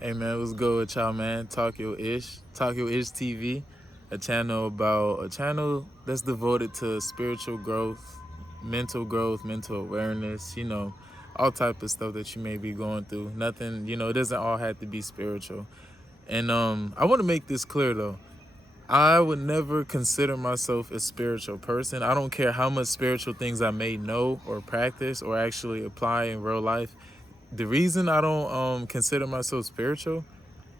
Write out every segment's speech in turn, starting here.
Hey man, what's good with y'all, man? Talk Your Ish TV, a channel that's devoted to spiritual growth, mental awareness, all type of stuff that you may be going through. Nothing, it doesn't all have to be spiritual. And I want to make this clear though. I would never consider myself a spiritual person. I don't care how much spiritual things I may know or practice or actually apply in real life. The reason I don't consider myself spiritual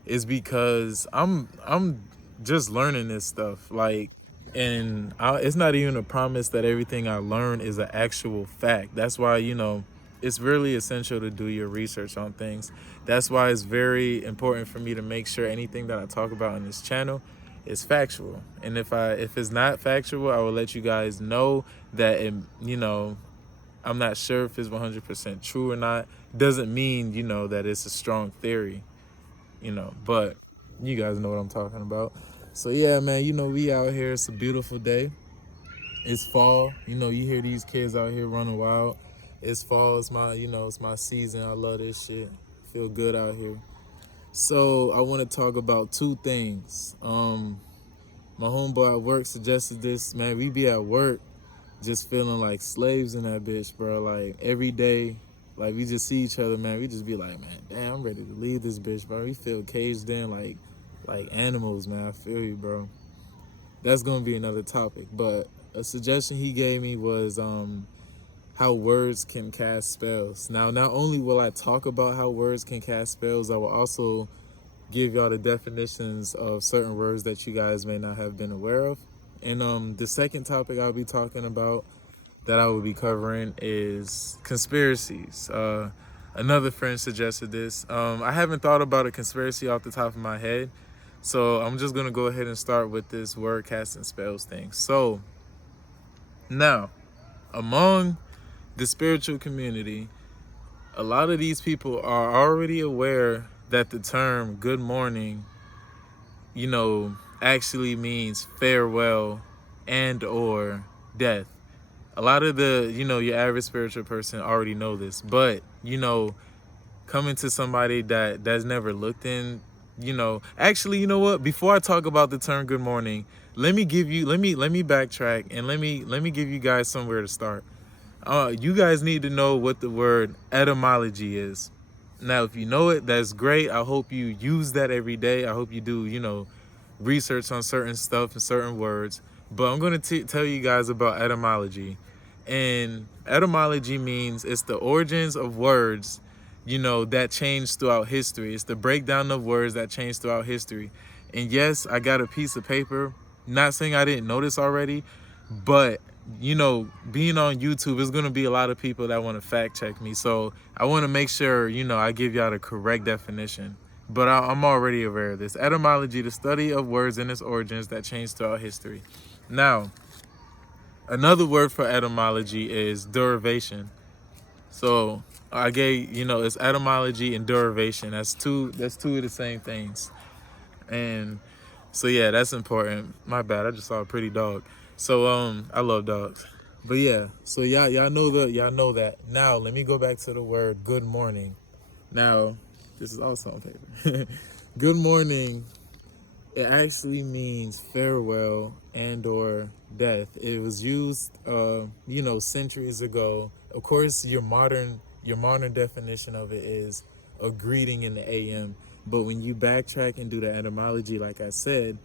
is because I'm just learning this stuff. It's not even a promise that everything I learn is an actual fact. That's why it's really essential to do your research on things. That's why it's very important for me to make sure anything that I talk about on this channel is factual. And if it's not factual, I will let you guys know that I'm not sure if it's 100% true or not. Doesn't mean that it's a strong theory, but you guys know what I'm talking about. So yeah, man, we out here. It's a beautiful day. It's fall. You hear these kids out here running wild. It's fall. It's my season. I love this shit. Feel good out here. So I want to talk about two things. My homeboy at work suggested this. Man, we be at work just feeling like slaves in that bitch, bro. Like every day, like we just see each other, man. We just be like, man, damn, I'm ready to leave this bitch, bro. We feel caged in like animals, man. I feel you, bro. That's gonna be another topic. But a suggestion he gave me was how words can cast spells. Now, not only will I talk about how words can cast spells, I will also give y'all the definitions of certain words that you guys may not have been aware of. And the second topic I'll be talking about that I will be covering is conspiracies. Another friend suggested this. I haven't thought about a conspiracy off the top of my head, so I'm just gonna go ahead and start with this word casting spells thing. So now, among the spiritual community, a lot of these people are already aware that the term good morning, actually means farewell and or death. A lot of your average spiritual person already know this, but, coming to somebody that's never looked in, actually, you know what? Before I talk about the term good morning, let me backtrack and let me give you guys somewhere to start. You guys need to know what the word etymology is. Now, if you know it, that's great. I hope you use that every day. I hope you do, research on certain stuff and certain words. But I'm going to tell you guys about etymology. And etymology means it's the origins of words, that change throughout history. It's the breakdown of words that change throughout history. And yes, I got a piece of paper. Not saying I didn't know this already, but being on YouTube, there's going to be a lot of people that want to fact check me. So I want to make sure, I give y'all the correct definition. But I'm already aware of this. Etymology, the study of words and its origins that change throughout history. Now, another word for etymology is derivation. So I gave, it's etymology and derivation. That's two of the same things. And so yeah, that's important. My bad, I just saw a pretty dog. So I love dogs. But yeah, so y'all know that. Now let me go back to the word good morning. Now, this is also on paper. Good morning, it actually means farewell and or death. It was used centuries ago. Of course, your modern definition of it is a greeting in the AM. But when you backtrack and do the etymology, like I said,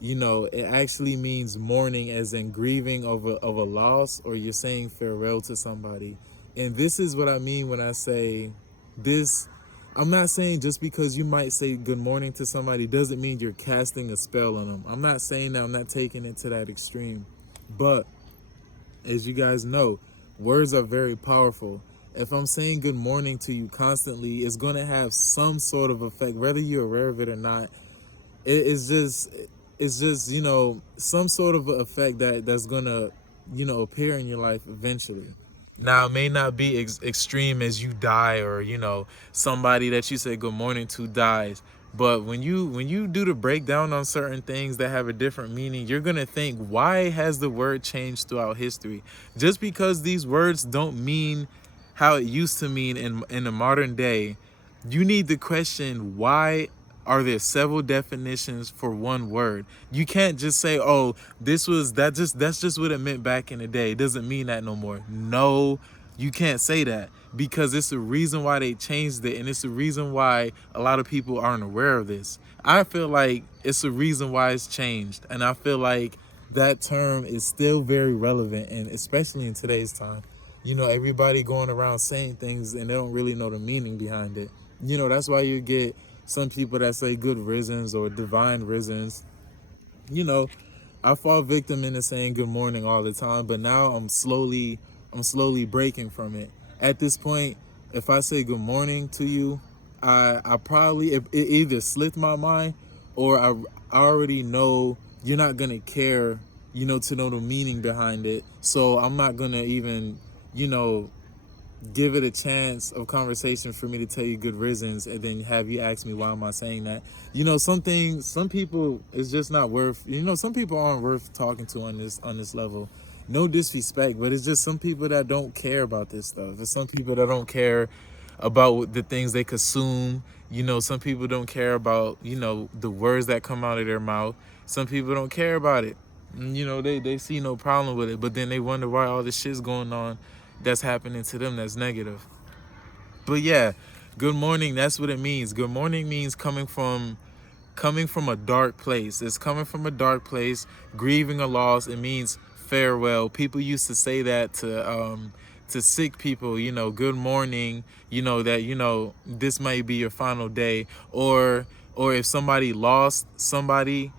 it actually means mourning, as in grieving of a loss, or you're saying farewell to somebody. And this is what I mean when I say this. I'm not saying just because you might say good morning to somebody doesn't mean you're casting a spell on them. I'm not saying that. I'm not taking it to that extreme. But as you guys know, words are very powerful. If I'm saying good morning to you constantly, it's going to have some sort of effect, whether you're aware of it or not. It's just some sort of effect that's gonna appear in your life eventually. Now, it may not be extreme as you die, or somebody that you say good morning to dies, but when you do the breakdown on certain things that have a different meaning, you're gonna think, why has the word changed throughout history? Just because these words don't mean how it used to mean in the modern day You need to question, why are there several definitions for one word? You can't just say, oh, that's just what it meant back in the day. It doesn't mean that no more. No, you can't say that, because it's the reason why they changed it, and it's the reason why a lot of people aren't aware of this. I feel like it's the reason why it's changed, and I feel like that term is still very relevant, and especially in today's time. Everybody going around saying things and they don't really know the meaning behind it. That's why you get some people that say good risons or divine risons. You know, I fall victim into saying good morning all the time, but now I'm slowly breaking from it. At this point, if I say good morning to you, I probably, it either slipped my mind, or I already know you're not gonna care, to know the meaning behind it. So I'm not gonna even, you know, give it a chance of conversation for me to tell you good reasons, and then have you ask me why am I saying that. Some people, it's just not worth, some people aren't worth talking to on this level. No disrespect, but it's just some people that don't care about this stuff. It's some people that don't care about the things they consume. Some people don't care about, the words that come out of their mouth. Some people don't care about it. They see no problem with it, but then they wonder why all this shit's going on that's happening to them that's negative. But yeah, good morning, that's what it means. Good morning means coming from a dark place. It's coming from a dark place, grieving a loss. It means farewell. People used to say that to sick people, good morning, that this might be your final day. Or if somebody lost somebody,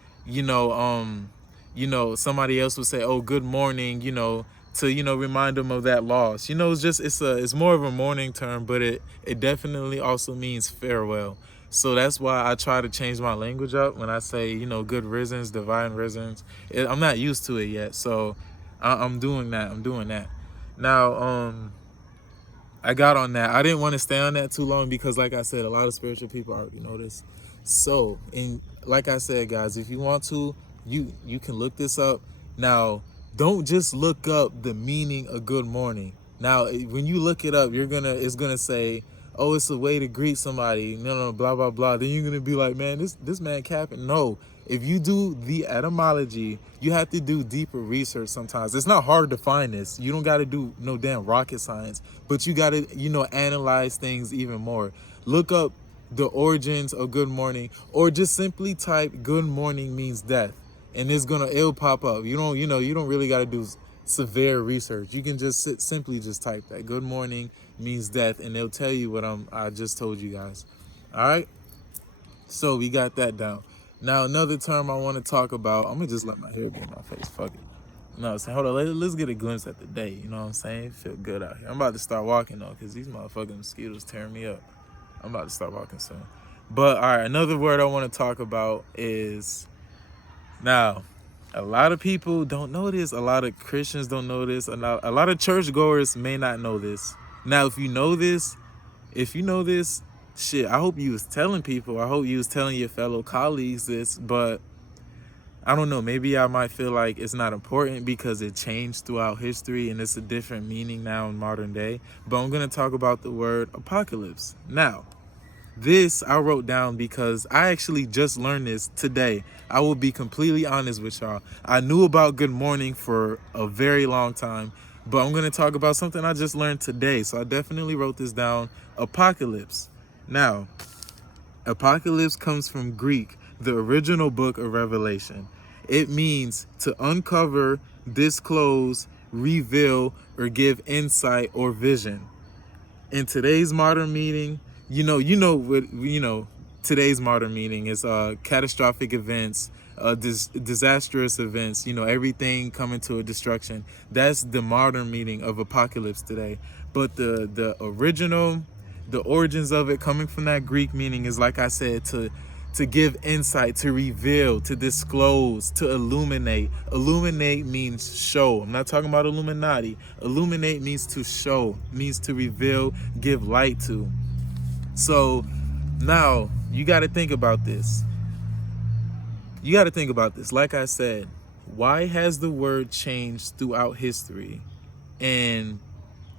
somebody else would say, oh, good morning, to remind them of that loss. It's more of a mourning term, but it definitely also means farewell. So that's why I try to change my language up when I say, good risons, divine risons. I'm not used to it yet, so I'm doing that. Now, I got on that. I didn't want to stay on that too long because, like I said, a lot of spiritual people already know this. So, and like I said, guys, if you want to, you can look this up. Now, don't just look up the meaning of good morning. Now, when you look it up, it's gonna say, oh, it's a way to greet somebody. No, blah blah blah. Then you're gonna be like, man, this man capping. No, if you do the etymology, you have to do deeper research sometimes. It's not hard to find this. You don't got to do no damn rocket science, but you got to, analyze things even more. Look up the origins of good morning, or just simply type good morning means death, and it'll pop up. You don't really got to do severe research. You can just simply just type that good morning means death, and they'll tell you what I just told you guys. All right. So we got that down. Now, another term I want to talk about, I'm going to just let my hair be in my face. Fuck it. No, so hold on. Let's get a glimpse at the day. You know what I'm saying? Feel good out here. I'm about to start walking, though, because these motherfucking mosquitoes tearing me up. I'm about to start walking soon. But, all right, another word I want to talk about is, now, a lot of people don't know this. A lot of Christians don't know this. A lot of churchgoers may not know this. Now, if you know this, shit, I hope you was telling people. I hope you was telling your fellow colleagues this, but I don't know. Maybe I might feel like it's not important because it changed throughout history and it's a different meaning now in modern day. But I'm going to talk about the word apocalypse. Now, this I wrote down because I actually just learned this today. I will be completely honest with y'all. I knew about good morning for a very long time, but I'm going to talk about something I just learned today. So I definitely wrote this down. Apocalypse. Now, apocalypse comes from Greek, the original book of Revelation. It means to uncover, disclose, reveal, or give insight or vision. In today's modern meaning, today's modern meaning is catastrophic events, disastrous events, everything coming to a destruction. That's the modern meaning of apocalypse today. But the origins of it coming from that Greek meaning is, like I said, to give insight, to reveal, to disclose, to illuminate. Illuminate means show. I'm not talking about Illuminati. Illuminate means to show, means to reveal, give light to. So now you got to think about this. Like I said, why has the word changed throughout history? And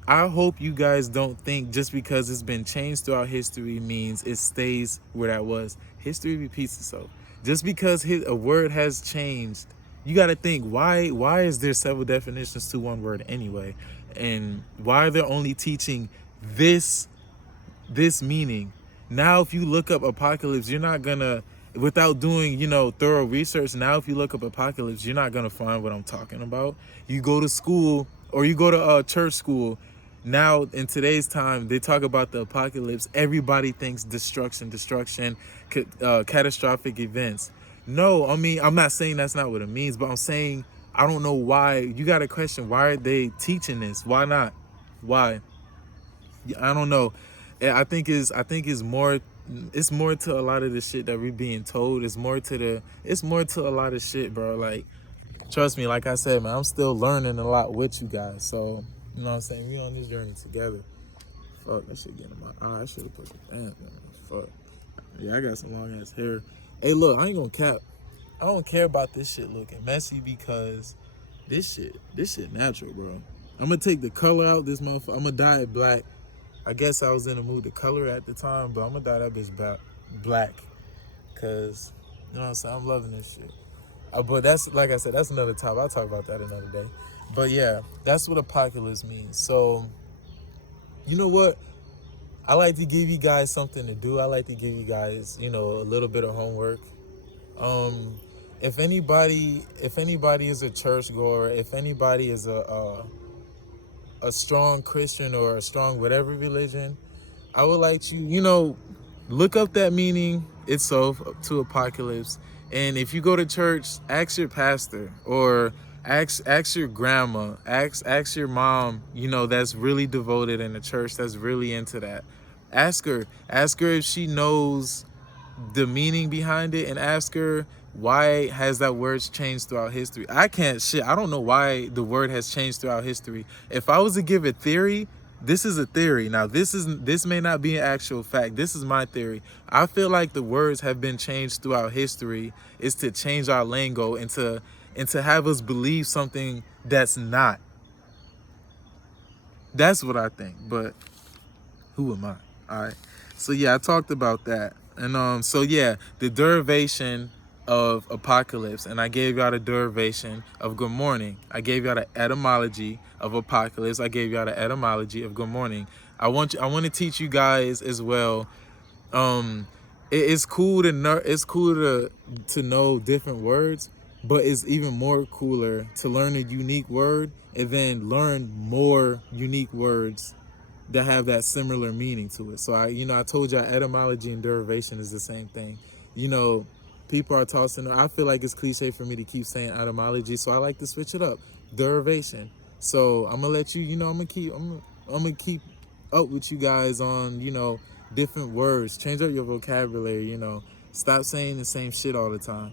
I hope you guys don't think just because it's been changed throughout history means it stays where that was. History repeats itself. Just because a word has changed, you got to think, why is there several definitions to one word anyway? And why are they only teaching this meaning? Now if you look up apocalypse, you're not gonna, without doing thorough research, now if you look up apocalypse, you're not gonna find what I'm talking about. You go to school, or you go to church school, now in today's time they talk about the apocalypse, everybody thinks destruction, catastrophic events. No, I mean, I'm not saying that's not what it means, but I'm saying I don't know why. You got to question, why are they teaching this? Why not? Why? I don't know. I think it's more, it's more to a lot of the shit that we're being told. It's more to a lot of shit, bro. Like, trust me, like I said, man, I'm still learning a lot with you guys. So, you know what I'm saying? We on this journey together. Fuck, that shit getting in my eye. I should have put some pants on. Fuck. Yeah, I got some long ass hair. Hey, look, I ain't gonna cap. I don't care about this shit looking messy because this shit natural, bro. I'm gonna take the color out this motherfucker. I'm gonna dye it black. I guess I was in the mood to color at the time, but I'm gonna dye that bitch black, cause you know what I'm saying, I'm loving this shit. But that's, like I said, that's another topic. I'll talk about that another day. But yeah, that's what apocalypse means. So, you know what? I like to give you guys something to do. I like to give you guys, a little bit of homework. Um, if anybody is a churchgoer, if anybody is a strong Christian or a strong whatever religion, I would like to, look up that meaning itself to apocalypse. And if you go to church, ask your pastor, or ask your grandma, ask your mom, that's really devoted in the church, that's really into that. Ask her if she knows the meaning behind it, and ask her, why has that word changed throughout history. I don't know why the word has changed throughout history. If I was to give a theory, this is a theory. Now, this may not be an actual fact. This is my theory. I feel like the words have been changed throughout history is to change our lingo and to have us believe something that's not. That's what I think. But who am I? All right. So yeah, I talked about that. And so yeah, the derivation of apocalypse, and I gave y'all the derivation of good morning. I gave y'all the etymology of apocalypse. I gave y'all the etymology of good morning. I want to teach you guys as well. It's cool to know different words, but it's even more cooler to learn a unique word and then learn more unique words that have that similar meaning to it. So I told you etymology and derivation is the same thing. People are tossing. I feel like it's cliche for me to keep saying etymology, so I like to switch it up. Derivation. So I'm gonna let you. I'm gonna keep up with you guys on different words. Change up your vocabulary. Stop saying the same shit all the time.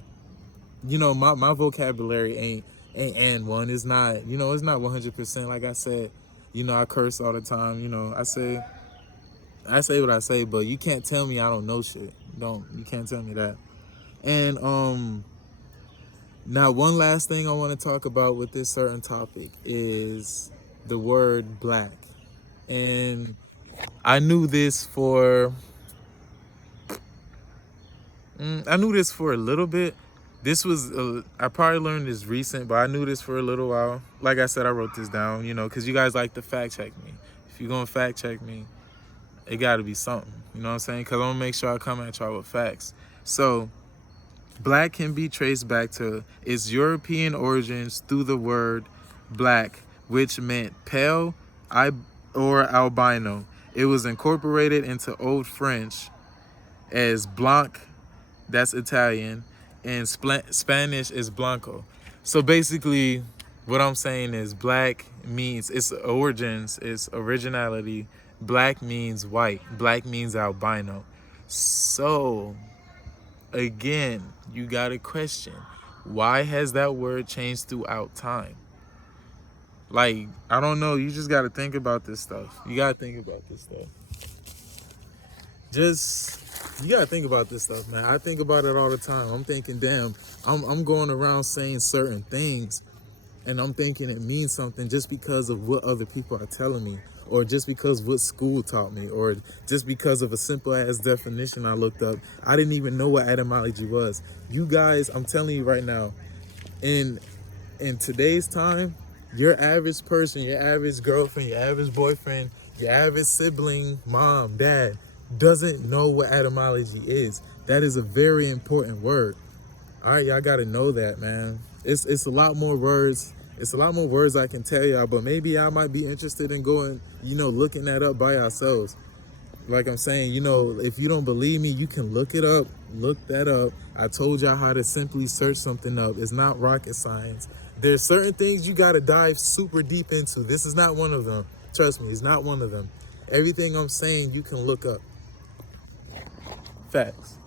My vocabulary ain't and one. It's not. It's not 100%. Like I said. I curse all the time. I say what I say, but you can't tell me I don't know shit. You can't tell me that. And now one last thing I want to talk about with this certain topic is the word black. And I knew this for a little bit. This was I probably learned this recent, but I knew this for a little while. Like I said, I wrote this down, because you guys like to fact check me. If you're gonna fact check me, it got to be something. You know what I'm saying? Because I'm gonna make sure I come at y'all with facts. So, black can be traced back to its European origins through the word black, which meant pale or albino. It was incorporated into Old French as blanc, that's Italian, and Spanish is blanco. So basically, what I'm saying is black means its origins, its originality. Black means white. Black means albino. So, again, you got a question. Why has that word changed throughout time? Like, I don't know. You just got to think about this stuff. You got to think about this stuff. You got to think about this stuff, man. I think about it all the time. I'm thinking, damn, I'm going around saying certain things. and I'm thinking it means something just because of what other people are telling me, or just because what school taught me, or just because of a simple ass definition I looked up. I didn't even know what etymology was. You guys, I'm telling you right now, in today's time, your average person, your average girlfriend, your average boyfriend, your average sibling, mom, dad, doesn't know what etymology is. That is a very important word. All right, y'all gotta know that, man. It's a lot more words. It's a lot more words I can tell y'all, but maybe y'all might be interested in going, looking that up by yourselves. Like I'm saying, if you don't believe me, you can look it up. Look that up. I told y'all how to simply search something up. It's not rocket science. There's certain things you gotta dive super deep into. This is not one of them. Trust me, it's not one of them. Everything I'm saying, you can look up. Facts.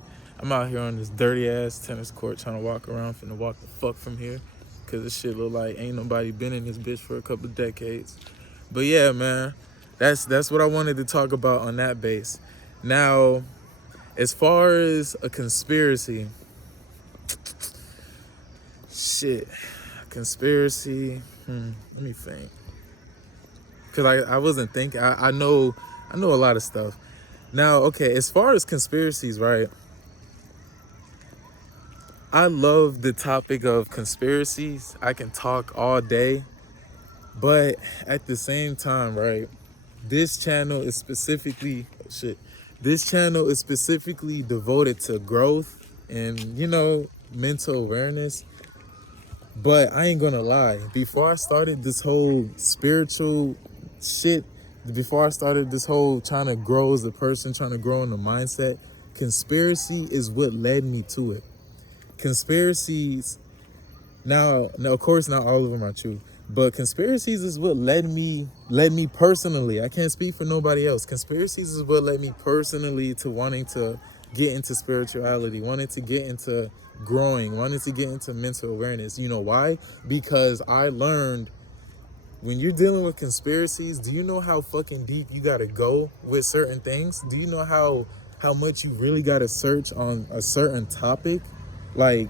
I'm out here on this dirty ass tennis court trying to walk around, finna walk the fuck from here, cause this shit look like ain't nobody been in this bitch for a couple decades. But yeah, man, that's what I wanted to talk about on that base. Now, as far as a conspiracy, conspiracy. Let me think, cause I wasn't thinking. I know a lot of stuff. Now, okay, as far as conspiracies, right? I love the topic of conspiracies. I can talk all day, but at the same time, right? This channel is specifically devoted to growth and mental awareness. But I ain't gonna lie, before I started this whole spiritual shit, before I started this whole trying to grow as a person, trying to grow in the mindset, conspiracy is what led me to it. Conspiracies, now of course not all of them are true, but conspiracies is what led me personally. I can't speak for nobody else. Conspiracies is what led me personally to wanting to get into spirituality, wanting to get into growing, wanting to get into mental awareness. You know why? Because I learned, when you're dealing with conspiracies, do you know how fucking deep you gotta go with certain things? Do you know how much you really gotta search on a certain topic? Like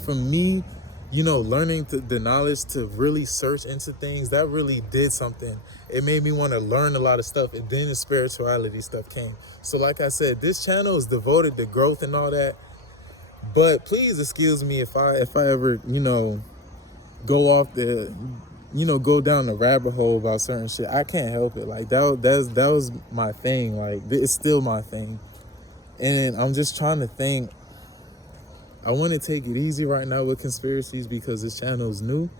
for me, learning the knowledge to really search into things, that really did something. It made me want to learn a lot of stuff, and then the spirituality stuff came. So like I said, this channel is devoted to growth and all that. But please excuse me if I ever, go off the, go down the rabbit hole about certain shit. I can't help it. Like that was my thing. Like, it's still my thing. And I'm just trying to think. I want to take it easy right now with conspiracies because this channel is new.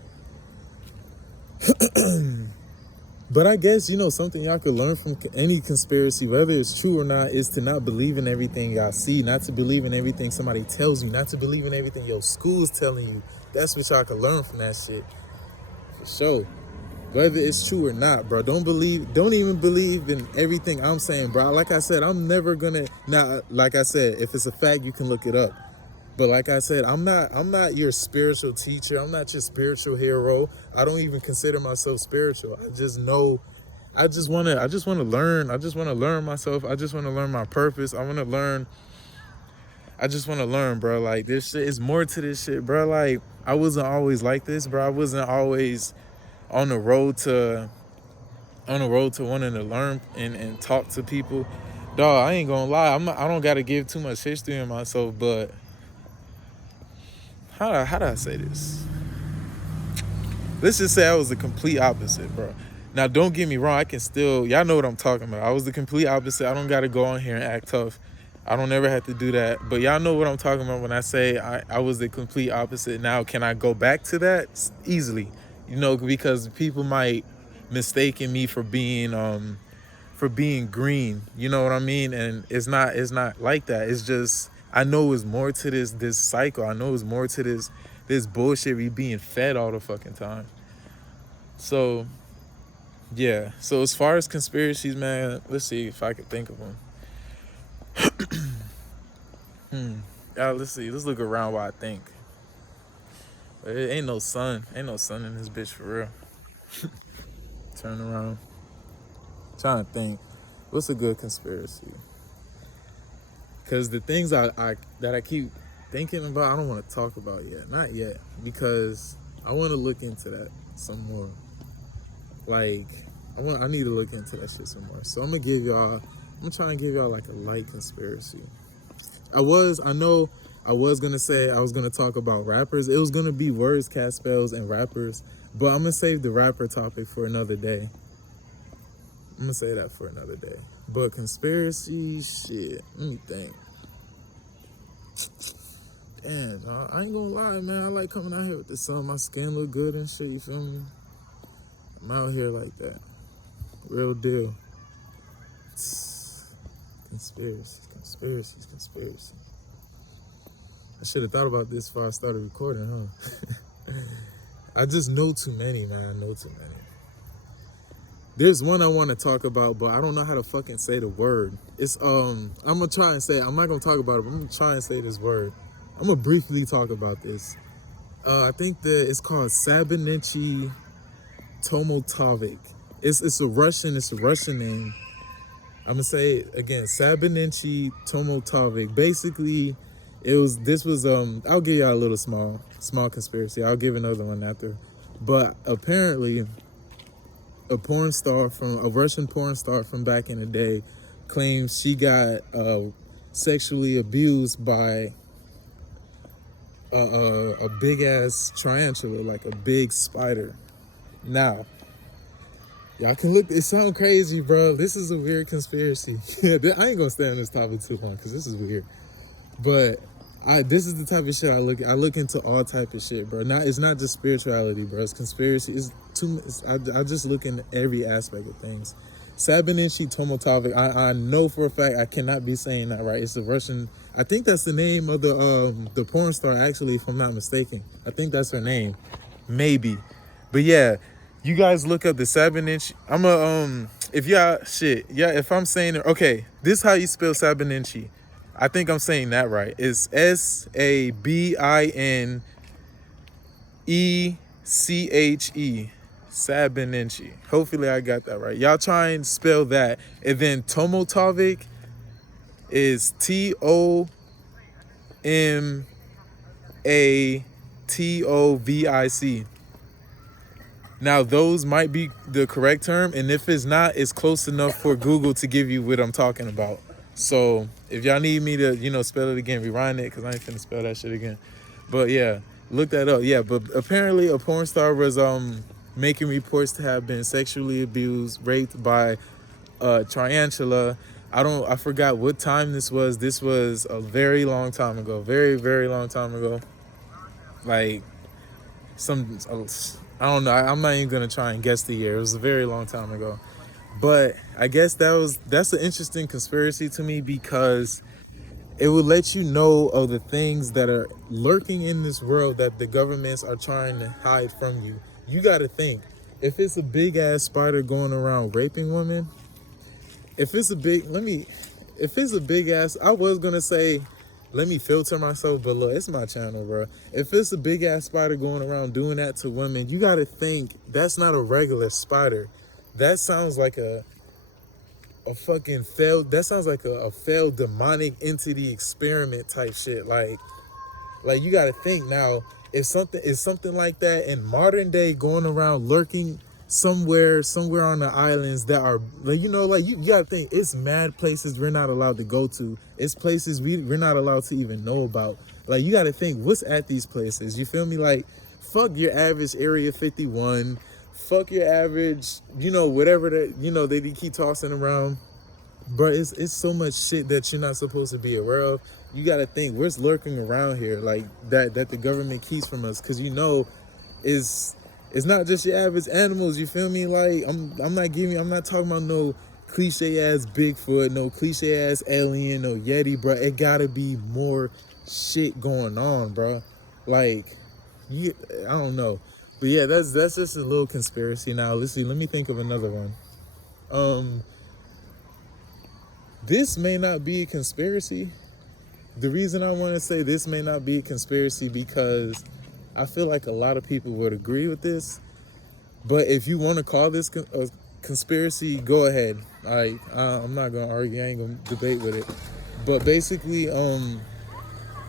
But I guess, something y'all could learn from any conspiracy, whether it's true or not, is to not believe in everything y'all see, not to believe in everything somebody tells you, not to believe in everything your school's telling you. That's what y'all could learn from that shit. For sure. Whether it's true or not, bro. Don't even believe in everything I'm saying, bro. Like I said, I'm never gonna, now, like I said, if it's a fact, you can look it up. But like I said, I'm not your spiritual teacher. I'm not your spiritual hero. I don't even consider myself spiritual. I just know, I just want to learn. I just want to learn myself. I just want to learn my purpose. I just want to learn, bro. Like, this shit is more to this shit, bro. Like, I wasn't always like this, bro. I wasn't always on the road to wanting to learn and talk to people. Dog, I ain't gonna lie. I don't got to give too much history in myself, but how do I say this? Let's just say I was the complete opposite, bro. Now, don't get me wrong. I can still, y'all know what I'm talking about. I was the complete opposite. I don't got to go on here and act tough. I don't ever have to do that. But y'all know what I'm talking about when I say I was the complete opposite. Now, can I go back to that? Easily. Because people might mistaken me for being green. You know what I mean? And it's not like that. It's just, I know it's more to this cycle. I know it's more to this bullshit we being fed all the fucking time. So, yeah. So as far as conspiracies, man, let's see if I can think of them. Let's see. Let's look around while I think. But it ain't no sun. Ain't no sun in this bitch for real. Turn around. Trying to think. What's a good conspiracy? Because the things that I keep thinking about, I don't want to talk about yet. Not yet. Because I want to look into that some more. Like, I need to look into that shit some more. So I'm gonna try and give y'all like a light conspiracy. I was gonna say I was gonna talk about rappers. It was gonna be words, cast spells, and rappers. But I'm gonna save the rapper topic for another day. I'm gonna say that for another day. But conspiracy shit, let me think. Damn, I ain't gonna lie, man. I like coming out here with the sun. My skin look good and shit, you feel me? I'm out here like that. Real deal. Conspiracies. I should have thought about this before I started recording, huh? I just know too many, man. I know too many. There's one I want to talk about, but I don't know how to fucking say the word. It's I'm gonna try and say it. I'm not gonna talk about it, but I'm gonna try and say this word. I'm gonna briefly talk about this. I think that it's called Sabinichi Tomotovic. It's a Russian name. I'm gonna say it again, Sabinichi Tomotovic. Basically, this was I'll give y'all a little small conspiracy. I'll give another one after. But apparently a Russian porn star from back in the day claims she got sexually abused by a big ass tarantula, like a big spider. Now, y'all can look, it sounds crazy, bro. This is a weird conspiracy. I ain't gonna stay on this topic too long because this is weird. But this is the type of shit I look into all type of shit, bro. It's not just spirituality, bro. It's conspiracy. I just look into every aspect of things. Sabinichi Tomotovic. I know for a fact I cannot be saying that right. It's a Russian. I think that's the name of the porn star, actually, if I'm not mistaken. I think that's her name, maybe. But yeah, you guys look up the Sabinichi. If I'm saying it, okay, this is how you spell Sabinichi. I think I'm saying that right. It's Sabinche. Sabinichi. Hopefully I got that right. Y'all try and spell that. And then Tomotovic is Tomatovic. Now those might be the correct term, and if it's not, it's close enough for Google to give you what I'm talking about. So if y'all need me to, spell it again, rewind it, because I ain't finna spell that shit again. But yeah, look that up. Yeah, but apparently a porn star was making reports to have been sexually abused, raped by tarantula. I forgot what time this was. This was a very long time ago. Very, very long time ago. Like I don't know. I'm not even gonna try and guess the year. It was a very long time ago. But I guess that's an interesting conspiracy to me, because it will let you know of the things that are lurking in this world that the governments are trying to hide from you. You got to think, if it's a big ass spider going around raping women, if it's a big ass, I was gonna say, let me filter myself, but look, it's my channel, bro. If it's a big ass spider going around doing that to women, you got to think that's not a regular spider. That sounds like a fucking failed. That sounds like a failed demonic entity experiment type shit. Like you got to think now. If something like that in modern day going around lurking somewhere on the islands that are you gotta think, it's mad places we're not allowed to go to. It's places we're not allowed to even know about. Like, you gotta think what's at these places. You feel me? Like, fuck your average Area 51. Fuck your average, whatever that, they keep tossing around. But it's so much shit that you're not supposed to be aware of. You got to think, what's lurking around here, like, that the government keeps from us. Because, it's not just your average animals, you feel me? Like, I'm not talking about no cliche-ass Bigfoot, no cliche-ass alien, no Yeti, bro. It got to be more shit going on, bro. Like, I don't know. But yeah, that's just a little conspiracy. Now, let me think of another one. This may not be a conspiracy. The reason I want to say this may not be a conspiracy, because I feel like a lot of people would agree with this. But if you want to call this a conspiracy, go ahead. All right, I'm not going to argue. I ain't going to debate with it. But basically,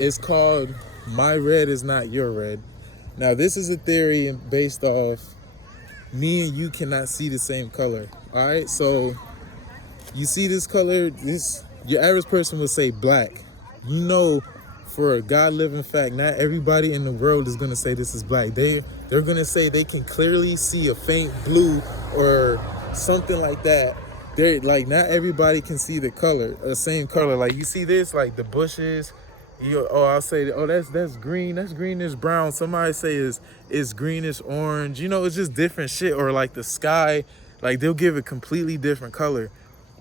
it's called My Red Is Not Your Red. Now, this is a theory based off me and you cannot see the same color. All right, so you see this color, this your average person would say black. You know, for a God-living fact, not everybody in the world is gonna say this is black. They're gonna say they can clearly see a faint blue or something like that. They're like, not everybody can see the color, the same color. Like you see this, like the bushes. I'll say, oh, that's green, that's greenish brown. Somebody say is greenish orange. You know, it's just different shit. Or like the sky, like they'll give a completely different color.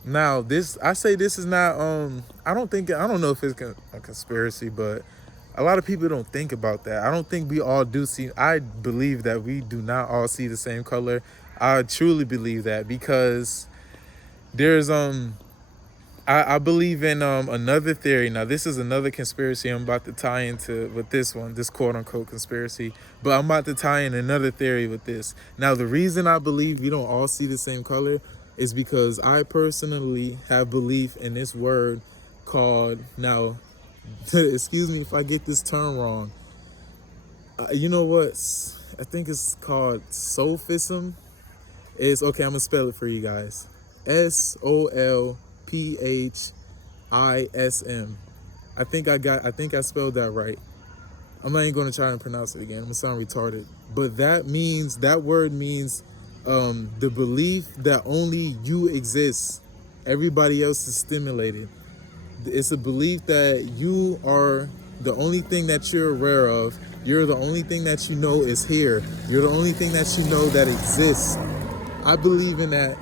Now, I say this is not, I don't know if it's a conspiracy, but a lot of people don't think about that. I don't think we all do see, I believe that we do not all see the same color. I truly believe that because there's, I believe in another theory. Now, this is another conspiracy I'm about to tie into with this one, this quote unquote conspiracy. But I'm about to tie in another theory with this. Now, the reason I believe we don't all see the same color is because I personally have belief in this word called, now, excuse me if I get this term wrong. You know what? I think it's called sophism. Okay, I'm going to spell it for you guys. SOLPHISM. I think I spelled that right. I'm not even going to try and pronounce it again. I'm going to sound retarded. But that word means the belief that only you exist. Everybody else is stimulated. It's a belief that you are the only thing that you're aware of. You're the only thing that you know is here. You're the only thing that you know that exists. I believe in that.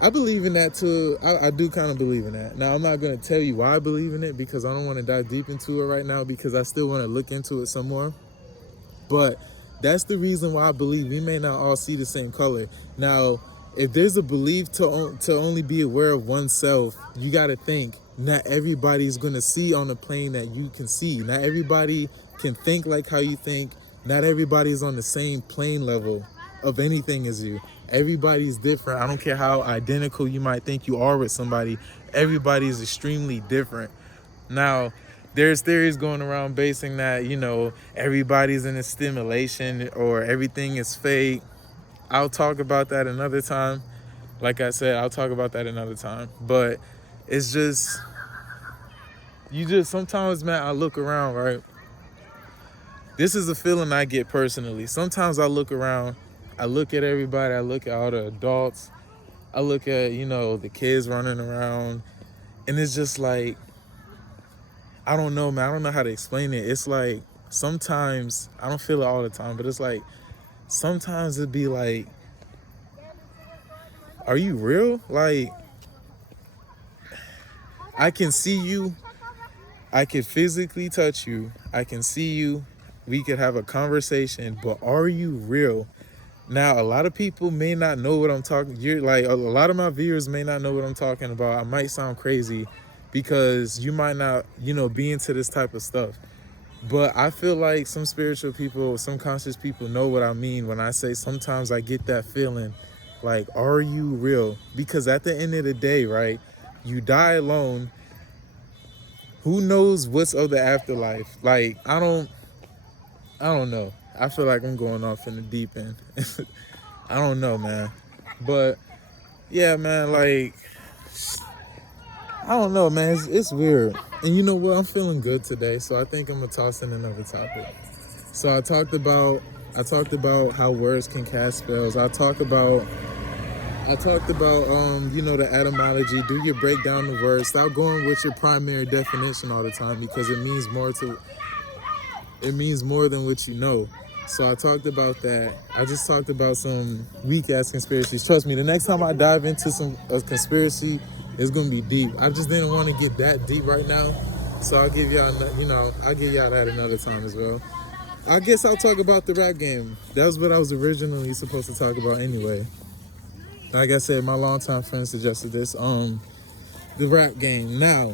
I believe in that too. I do kind of believe in that. Now, I'm not going to tell you why I believe in it because I don't want to dive deep into it right now because I still want to look into it some more. But that's the reason why I believe we may not all see the same color. Now, if there's a belief to only be aware of oneself, you got to think not everybody's going to see on the plane that you can see. Not everybody can think like how you think. Not everybody's on the same plane level of anything as you. Everybody's different. I don't care how identical you might think you are with somebody. Everybody's extremely different. Now, there's theories going around basing that, you know, everybody's in a stimulation or everything is fake. I'll talk about that another time. Like I said, I'll talk about that another time. But it's just, sometimes, man, I look around, right? This is a feeling I get personally. Sometimes I look around, I look at everybody, I look at all the adults, I look at, you know, the kids running around, and it's just like, I don't know, man. I don't know how to explain it. It's like, sometimes, I don't feel it all the time, but it's like, sometimes it'd be like, are you real? Like, I can see you, I can physically touch you, I can see you, we could have a conversation, but are you real? Now, a lot of people may not know what I'm talking. A lot of my viewers may not know what I'm talking about. I might sound crazy because you might not, you know, be into this type of stuff. But I feel like some spiritual people, some conscious people know what I mean when I say sometimes I get that feeling like, are you real? Because at the end of the day, right, you die alone. Who knows what's of the afterlife? Like, I don't know. I feel like I'm going off in the deep end. I don't know, man. But yeah, man, like, I don't know, man. It's weird. And you know what? I'm feeling good today, so I think I'm gonna toss in another topic. So I talked about how words can cast spells. I talked about you know, the etymology. Do your breakdown the words. Stop going with your primary definition all the time because it means more than what you know. So I talked about that. I just talked about some weak ass conspiracies. Trust me, the next time I dive into a conspiracy, it's gonna be deep. I just didn't want to get that deep right now. So I'll give y'all that another time as well. I guess I'll talk about the rap game. That's what I was originally supposed to talk about anyway. Like I said, my longtime friend suggested this. The rap game. Now,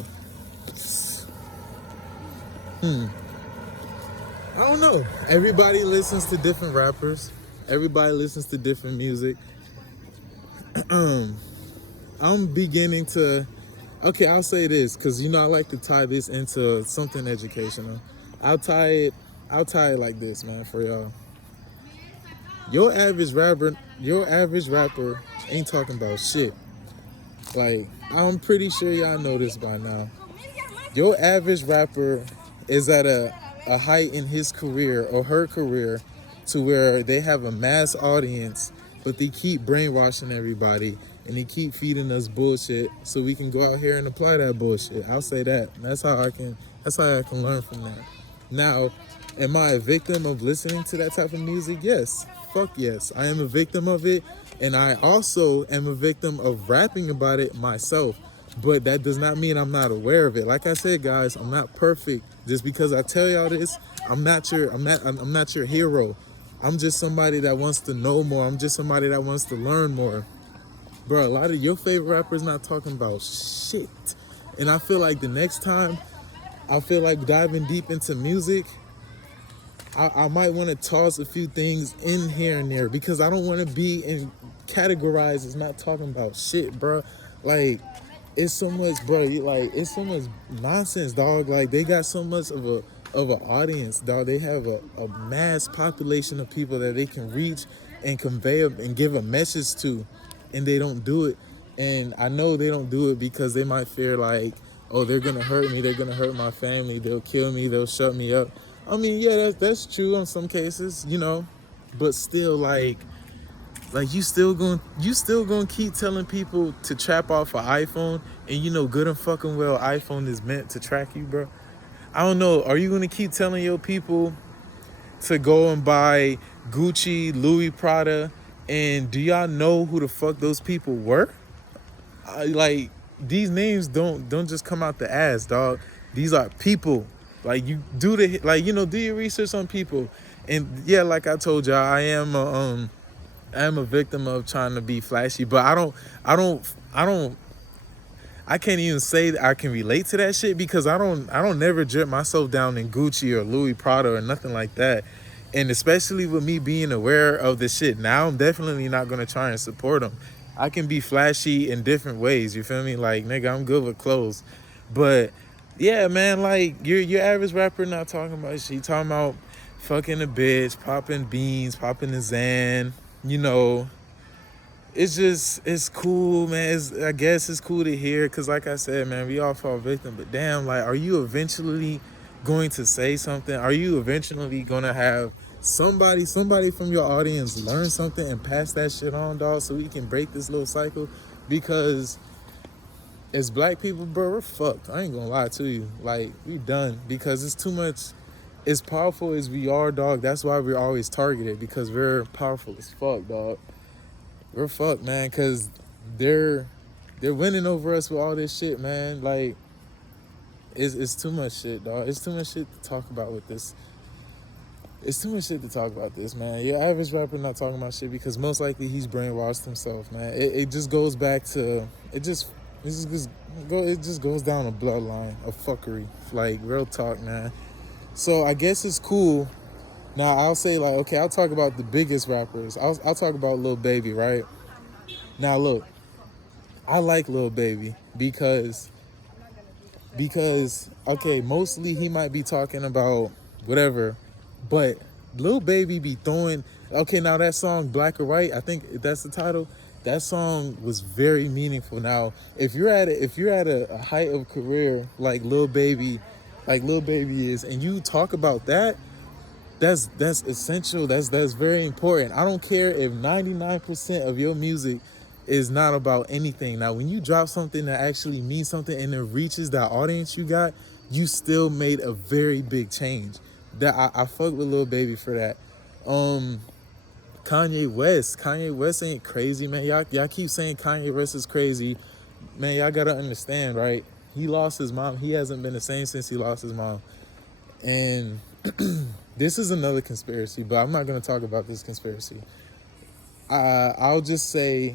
I don't know. Everybody listens to different rappers. Everybody listens to different music. I'm beginning to... Okay, I'll say this, because, you know, I like to tie this into something educational. I'll tie it like this, man, for y'all. your average rapper ain't talking about shit. Like, I'm pretty sure y'all know this by now. Your average rapper is at a height in his career or her career to where they have a mass audience, but they keep brainwashing everybody and they keep feeding us bullshit so we can go out here and apply that bullshit. I'll say that. That's how I can learn from that. Now, am I a victim of listening to that type of music? Yes. Fuck yes. I am a victim of it. And I also am a victim of rapping about it myself. But that does not mean I'm not aware of it. Like I said, guys, I'm not perfect. Just because I tell y'all this, I'm not your hero. I'm just somebody that wants to know more. I'm just somebody that wants to learn more. Bro, a lot of your favorite rappers not talking about shit. And I feel like the next time I feel like diving deep into music, I might want to toss a few things in here and there because I don't want to be categorized as not talking about shit, bro. Like, it's so much, bro. Like, it's so much nonsense, dog. Like, they got so much of an audience, dog. They have a mass population of people that they can reach and convey and give a message to, and they don't do it. And I know they don't do it because they might fear like, oh, they're gonna hurt me, they're gonna hurt my family, they'll kill me, they'll shut me up. I mean, yeah, that's true in some cases, you know, but still, like you still gonna keep telling people to trap off an iPhone, and you know good and fucking well iPhone is meant to track you, bro. I don't know. Are you gonna keep telling your people to go and buy Gucci, Louis, Prada, and do y'all know who the fuck those people were? Like, these names don't just come out the ass, dog. These are people. Like, you do do your research on people. And yeah, like I told y'all, I am a victim of trying to be flashy, but I can't even say that I can relate to that shit because I don't never drip myself down in Gucci or Louis Prada or nothing like that. And especially with me being aware of the shit now, I'm definitely not gonna try and support them. I can be flashy in different ways, you feel me? Like, nigga, I'm good with clothes. But yeah, man, like, your average rapper not talking about shit. He talking about fucking a bitch, popping beans, popping a Zan, you know. It's cool, man. I guess it's cool to hear because, like I said, man, we all fall victim. But damn, like, are you eventually going to say something? Are you eventually going to have somebody from your audience learn something and pass that shit on, dog, so we can break this little cycle? Because as black people, bro, we're fucked. I ain't gonna lie to you. Like, we done because it's too much. As powerful as we are, dog, that's why we're always targeted, because we're powerful as fuck, dog. We're fucked, man, because they're winning over us with all this shit, man. Like, it's too much shit, dog. It's too much shit to talk about with this. It's too much shit to talk about this, man. Your average rapper not talking about shit because most likely he's brainwashed himself, man. It just goes back to it just goes down a bloodline of fuckery, like, real talk, man. So I guess it's cool. Now I'll say, like, okay, I'll talk about the biggest rappers. I'll talk about Lil Baby, right? Now look, I like Lil Baby because okay, mostly he might be talking about whatever, but Lil Baby be throwing. Okay, now that song Black or White, I think that's the title. That song was very meaningful. Now, if you're at a height of career like Lil Baby is, and you talk about that, that's essential. That's very important. I don't care if 99% of your music is not about anything. Now, when you drop something that actually means something and it reaches that audience you got, you still made a very big change. That I fuck with Lil Baby for that. Kanye West ain't crazy, man. Y'all keep saying Kanye West is crazy. Man, y'all gotta understand, right? He lost his mom. He hasn't been the same since he lost his mom. And this is another conspiracy, but I'm not gonna talk about this conspiracy. I'll just say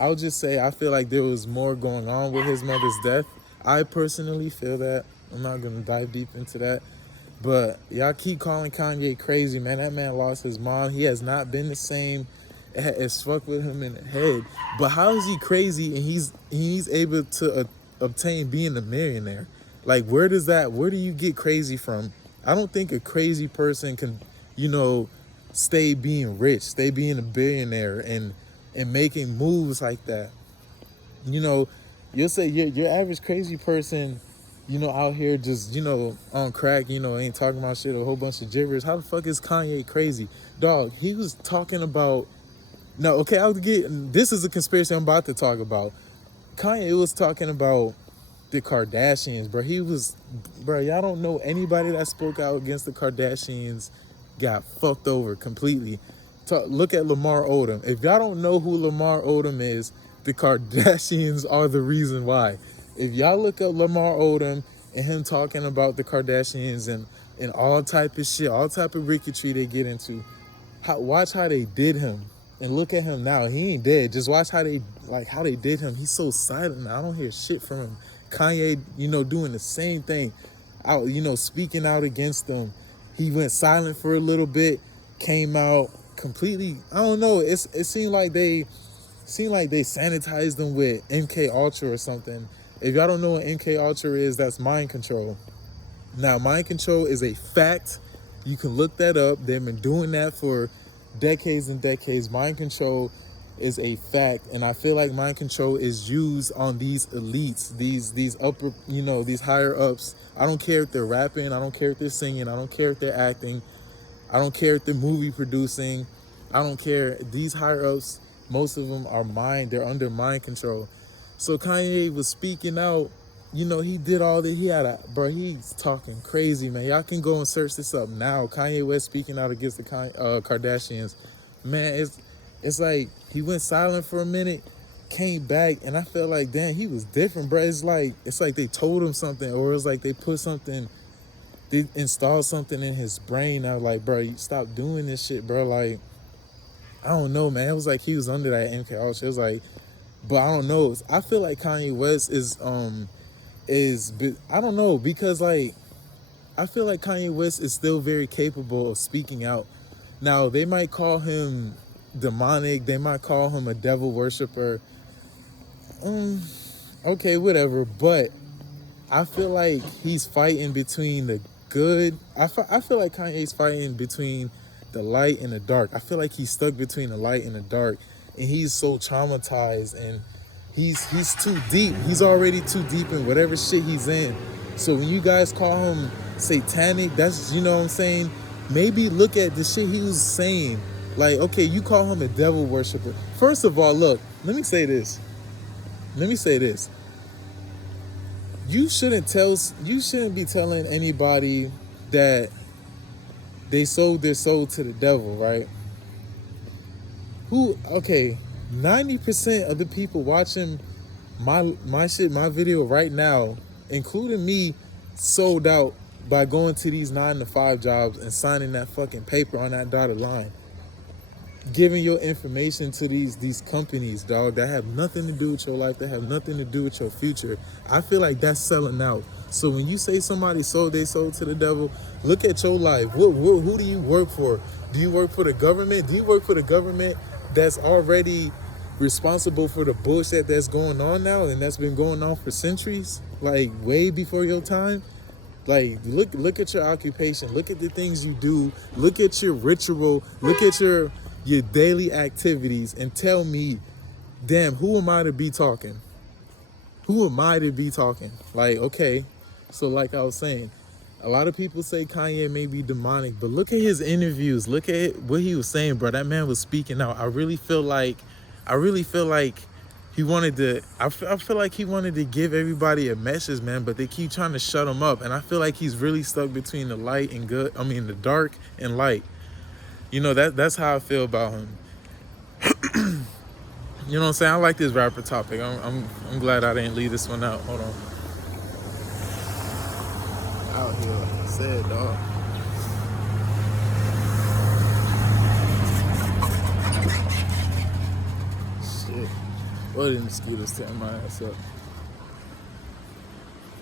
I feel like there was more going on with his mother's death. I personally feel that. I'm not gonna dive deep into that. But y'all keep calling Kanye crazy, man. That man lost his mom. He has not been the same. It's fucked with him in the head. But how is he crazy and he's able to obtain being a millionaire? Like, where do you get crazy from? I don't think a crazy person can, stay being rich, stay being a billionaire, and making moves like that. You know, you'll say your average crazy person, you know, out here just, you know, on crack, you know, ain't talking about shit, a whole bunch of gibberish. How the fuck is Kanye crazy? Dog, he was talking about, no, okay, this is a conspiracy I'm about to talk about. Kanye was talking about the Kardashians, bro. Bro, y'all don't know anybody that spoke out against the Kardashians got fucked over completely. Look at Lamar Odom. If y'all don't know who Lamar Odom is, the Kardashians are the reason why. If y'all look up Lamar Odom and him talking about the Kardashians and all type of shit, all type of ricketry they get into, watch how they did him. And look at him now. He ain't dead. Just watch how they did him. He's so silent. I don't hear shit from him. Kanye, you know, doing the same thing. Out, you know, speaking out against them. He went silent for a little bit, came out completely. I don't know. It seemed like they sanitized them with MK Ultra or something. If y'all don't know what MK Ultra is, that's mind control. Now, mind control is a fact. You can look that up. They've been doing that for decades and decades. Mind control is a fact, and I feel like mind control is used on these elites, these upper, you know, these higher ups. I don't care if they're rapping, I don't care if they're singing, I don't care if they're acting, I don't care if they're movie producing, I don't care. These higher ups, most of them they're under mind control. So Kanye was speaking out, you know, he did all that. He's talking crazy, man. Y'all can go and search this up now. Kanye West speaking out against the Kardashians. Man, it's like he went silent for a minute, came back, and I felt like, damn, he was different, bro. It's like they told him something, or it was like they installed something in his brain. I was like, bro, you stop doing this shit, bro. Like, I don't know, man. It was like he was under that MK Ultra. It was like, but I don't know. I feel like Kanye West is I don't know, because like I feel like Kanye West is still very capable of speaking out. Now, they might call him demonic, they might call him a devil worshiper, okay, whatever, but I feel like he's fighting between the good. I feel like Kanye's fighting between the light and the dark. I feel like he's stuck between the light and the dark, and he's so traumatized, and he's too deep. He's already too deep in whatever shit he's in. So when you guys call him satanic, that's, you know what I'm saying, maybe look at the shit he was saying. Like, okay, you call him a devil worshiper. First of all, look, let me say this. You shouldn't be telling anybody that they sold their soul to the devil, right? 90% of the people watching my video right now, including me, sold out by going to these 9-to-5 jobs and signing that fucking paper on that dotted line. Giving your information to these companies, dog, that have nothing to do with your life, that have nothing to do with your future. I feel like that's selling out. So when you say somebody sold their soul to the devil, look at your life. Who do you work for? Do you work for the government? Do you work for the government that's already responsible for the bullshit that's going on now and that's been going on for centuries, like way before your time? Like, look at your occupation, look at the things you do, look at your ritual, look at your daily activities, and tell me, damn, who am I to be talking? Who am I to be talking? Like, okay, so like I was saying, a lot of people say Kanye may be demonic, but look at his interviews, look at what he was saying, bro. That man was speaking out. I really feel like he wanted to, I feel like he wanted to give everybody a message, man, but they keep trying to shut him up. And I feel like he's really stuck between the the dark and light. You know, that's how I feel about him. You know what I'm saying? I like this rapper topic. I'm glad I didn't leave this one out. Hold on. Out here, like I said, dog. Shit. What are the mosquitoes tearing my ass up?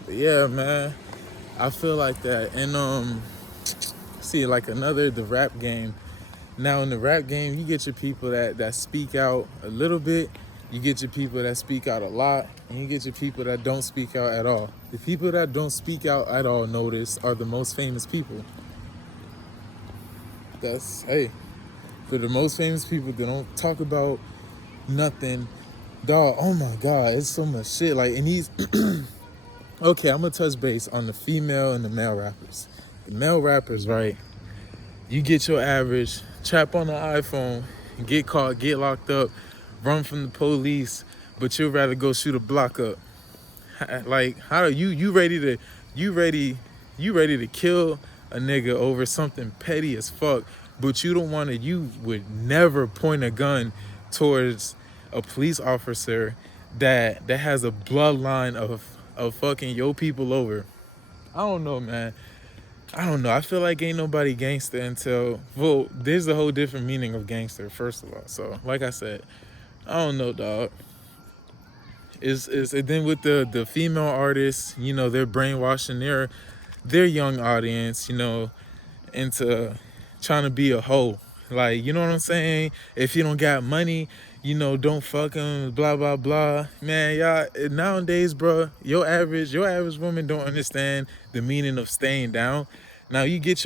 But yeah, man, I feel like that. And see, like the rap game. Now in the rap game, you get your people that speak out a little bit, you get your people that speak out a lot, and you get your people that don't speak out at all. The people that don't speak out at all, notice, are the most famous people. Hey, For the most famous people, they don't talk about nothing. Dog, oh my God, it's so much shit. Like, and these, okay, I'm gonna touch base on the female and the male rappers. The male rappers, right? You get your average, trap on the iPhone, get caught, get locked up, run from the police, but you'd rather go shoot a block up. Like, how you ready to you ready you ready to kill a nigga over something petty as fuck, but you don't want to, you would never point a gun towards a police officer that has a bloodline of fucking your people over. I don't know, man. I don't know. I feel like ain't nobody gangster until, well, there's a whole different meaning of gangster, first of all. So, like I said, I don't know, dog. Is and then with the female artists, you know, they're brainwashing their young audience, you know, into trying to be a hoe. Like, you know what I'm saying? If you don't got money, you know, don't fuck them, blah, blah, blah. Man, y'all, nowadays, bro, your average woman don't understand the meaning of staying down. Now you'll get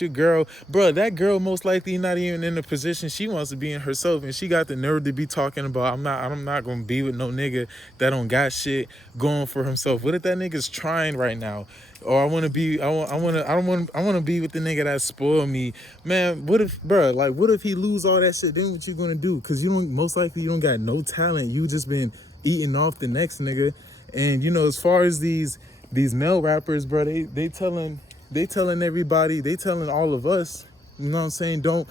your girl, bro. That girl most likely not even in the position she wants to be in herself, and she got the nerve to be talking about I'm not gonna be with no nigga that don't got shit going for himself. What if that nigga's trying right now? Or I want to be with the nigga that spoiled me, man. What if, bro? Like, what if he lose all that shit? Then what you gonna do? Cause you don't, most likely you don't got no talent. You just been eating off the next nigga. And you know, as far as these male rappers, bro, they telling everybody, they telling all of us, you know what I'm saying? Don't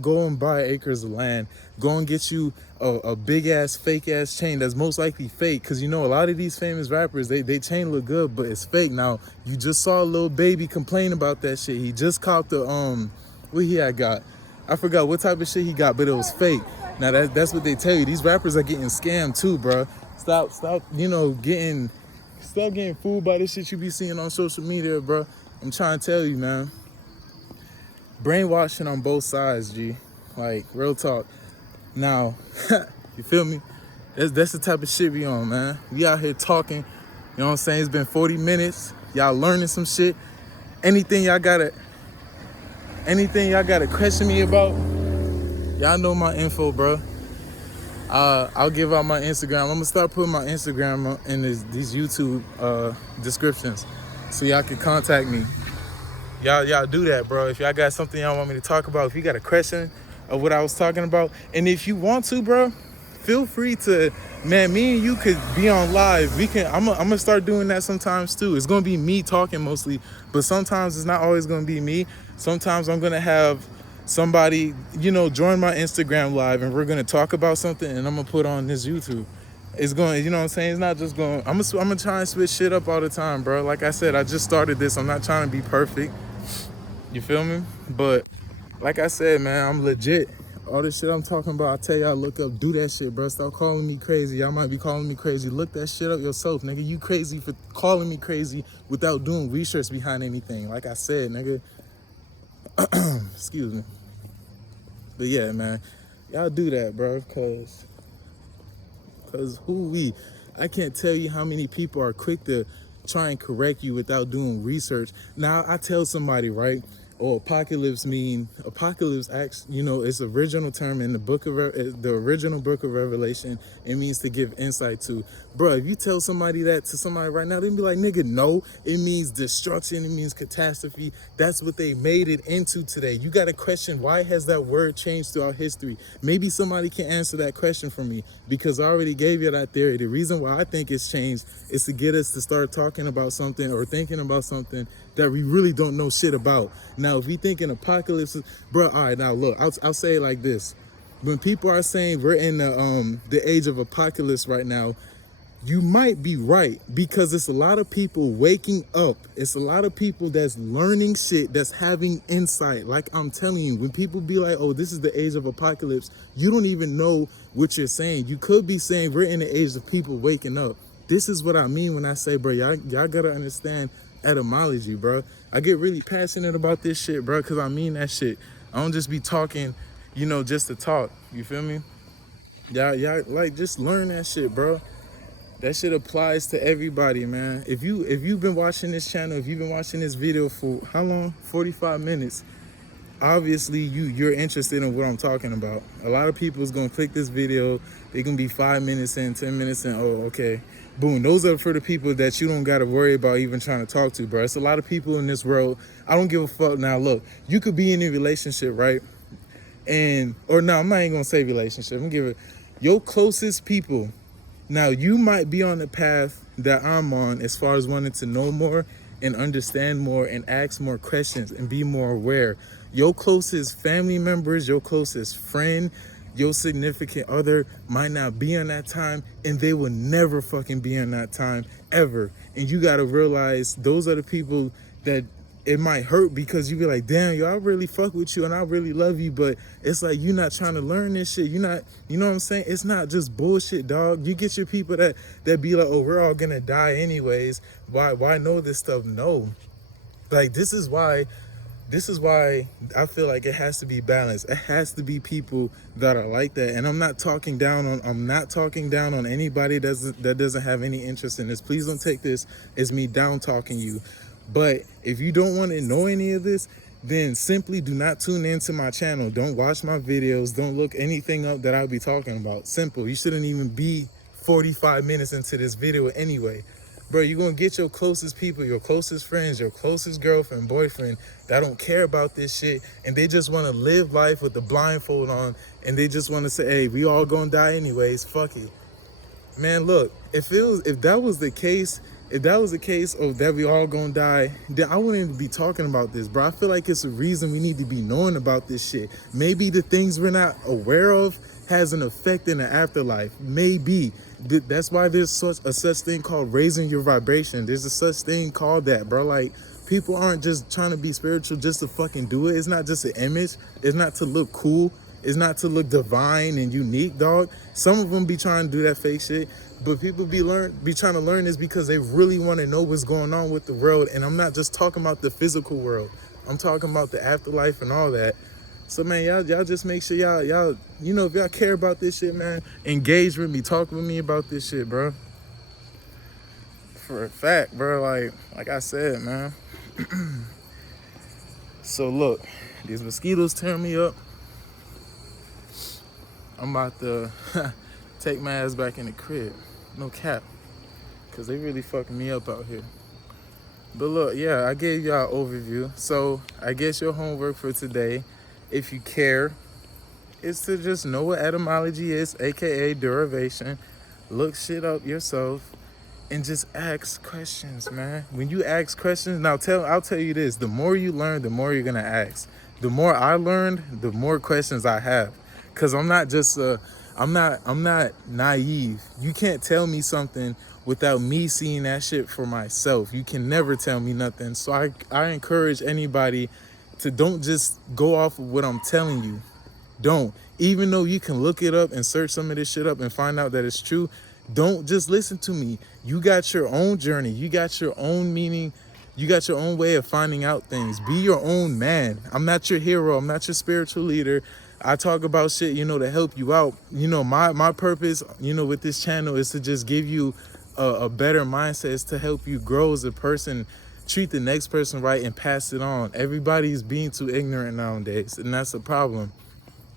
go and buy acres of land. Go and get you a big ass fake ass chain that's most likely fake. Cause you know a lot of these famous rappers, they chain look good, but it's fake. Now you just saw a little baby complain about that shit. He just copped the what he had got. I forgot what type of shit he got, but it was fake. Now that's what they tell you. These rappers are getting scammed too, bro. Stop, you know, stop getting fooled by this shit you be seeing on social media, bro. I'm trying to tell you, man. Brainwashing on both sides, G. Like, real talk. Now, you feel me? That's the type of shit we on, man. We out here talking. You know what I'm saying? It's been 40 minutes. Y'all learning some shit. Anything y'all gotta question me about, y'all know my info, bro. I'll give out my Instagram. I'm gonna start putting my Instagram in these YouTube descriptions, so y'all can contact me. Y'all do that, bro. If y'all got something y'all want me to talk about, if you got a question of what I was talking about, and if you want to, bro, feel free to, man, me and you could be on live. I'm gonna start doing that sometimes too. It's gonna be me talking mostly, but sometimes it's not always gonna be me. Sometimes I'm gonna have somebody, you know, join my Instagram live, and we're gonna talk about something, and I'm gonna put on this YouTube. It's going, you know what I'm saying? It's not just going, I'm gonna try and switch shit up all the time, bro. Like I said, I just started this. I'm not trying to be perfect. You feel me? But like I said, man, I'm legit. All this shit I'm talking about, I tell y'all, look up, do that shit, bro. Stop calling me crazy. Y'all might be calling me crazy. Look that shit up yourself, nigga. You crazy for calling me crazy without doing research behind anything. Like I said, nigga. Excuse me. But yeah, man, y'all do that, bro, cause I can't tell you how many people are quick to try and correct you without doing research. Now I tell somebody, right? Or apocalypse acts, you know, it's original term in the original book of Revelation. It means to give insight to. Bro, if you tell somebody that to somebody right now, they'd be like, nigga, no, it means destruction, it means catastrophe. That's what they made it into today. You got to question, why has that word changed throughout history? Maybe somebody can answer that question for me, because I already gave you that theory. The reason why I think it's changed is to get us to start talking about something or thinking about something that we really don't know shit about. Now, if we think in apocalypse, bro, all right, now look, I'll say it like this. When people are saying we're in the age of apocalypse right now, you might be right, because it's a lot of people waking up. It's a lot of people that's learning shit, that's having insight. Like I'm telling you, when people be like, oh, this is the age of apocalypse, you don't even know what you're saying. You could be saying we're in the age of people waking up. This is what I mean when I say, bro, y'all gotta understand etymology, bro. I get really passionate about this shit, bro, because I mean that shit. I don't just be talking, you know, just to talk. You feel me? Y'all like, just learn that shit, bro. That shit applies to everybody, man. If you've been watching this channel, if you've been watching this video for how long? 45 minutes. obviously you're interested in what I'm talking about. A lot of people is gonna click this video, they gonna be 5 minutes in, 10 minutes in, oh, okay. Boom. Those are for the people that you don't gotta worry about even trying to talk to, bro. It's a lot of people in this world. I don't give a fuck. Now look, you could be in a relationship, right? Or no, I'm not even gonna say relationship. I'm gonna give it your closest people. Now you might be on the path that I'm on as far as wanting to know more and understand more and ask more questions and be more aware. Your closest family members, your closest friend, your significant other might not be on that time, and they will never fucking be on that time ever. And you gotta realize those are the people that it might hurt, because you be like, damn, yo, I really fuck with you and I really love you, but it's like you're not trying to learn this shit. You're not, you know what I'm saying? It's not just bullshit, dog. You get your people that be like, oh, we're all gonna die anyways. Why know this stuff? No. Like this is why I feel like it has to be balanced. It has to be people that are like that. And I'm not talking down on anybody that doesn't have any interest in this. Please don't take this as me down talking you. But if you don't want to know any of this, then simply do not tune into my channel. Don't watch my videos. Don't look anything up that I'll be talking about. Simple. You shouldn't even be 45 minutes into this video anyway. Bro, you're going to get your closest people, your closest friends, your closest girlfriend, boyfriend that don't care about this shit, and they just want to live life with the blindfold on, and they just want to say, hey, we all going to die anyways, fuck it. Man, look, if that was the case of that we all gonna die, then I wouldn't even be talking about this, bro. I feel like it's a reason we need to be knowing about this shit. Maybe the things we're not aware of has an effect in the afterlife. Maybe. That's why there's such thing called raising your vibration. There's a such thing called that, bro. Like, people aren't just trying to be spiritual just to fucking do it. It's not just an image. It's not to look cool. It's not to look divine and unique, dog. Some of them be trying to do that fake shit, but people be trying to learn this because they really want to know what's going on with the world. And I'm not just talking about the physical world. I'm talking about the afterlife and all that. So, man, y'all just make sure y'all, you know, if y'all care about this shit, man, engage with me, talk with me about this shit, bro. For a fact, bro, like I said, man. So, look, these mosquitoes tearing me up. I'm about to take my ass back in the crib. No cap. Because they really fucking me up out here. But look, yeah, I gave y'all an overview. So I guess your homework for today, if you care, is to just know what etymology is, aka derivation. Look shit up yourself and just ask questions, man. When you ask questions, now I'll tell you this, the more you learn, the more you're gonna ask. The more I learned, the more questions I have. Cause I'm not just I'm not naive. You can't tell me something without me seeing that shit for myself. You can never tell me nothing. So I encourage anybody to don't just go off of what I'm telling you. Don't. Even though you can look it up and search some of this shit up and find out that it's true, don't just listen to me. You got your own journey. You got your own meaning. You got your own way of finding out things. Be your own man. I'm not your hero. I'm not your spiritual leader. I talk about shit, you know, to help you out. You know, my purpose, you know, with this channel is to just give you a better mindset, is to help you grow as a person, treat the next person right, and pass it on. Everybody's being too ignorant nowadays, and that's a problem.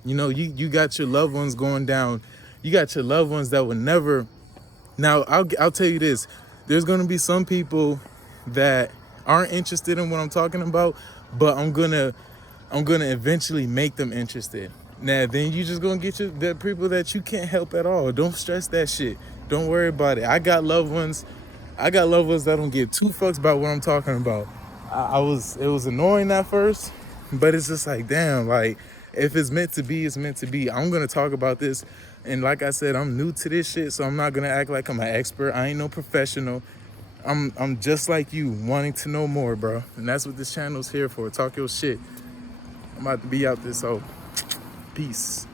You know, you got your loved ones going down. You got your loved ones that will never. Now, I'll tell you this. There's going to be some people that aren't interested in what I'm talking about, but I'm gonna eventually make them interested. Now, then you just gonna get the people that you can't help at all. Don't stress that shit. Don't worry about it. I got loved ones that don't give two fucks about what I'm talking about. It was annoying at first, but it's just like, damn, like, if it's meant to be, it's meant to be. I'm gonna talk about this, and like I said, I'm new to this shit, so I'm not gonna act like I'm an expert. I ain't no professional. I'm just like you, wanting to know more, bro. And that's what this channel's here for. Talk your shit. I'm about to be out this, so peace.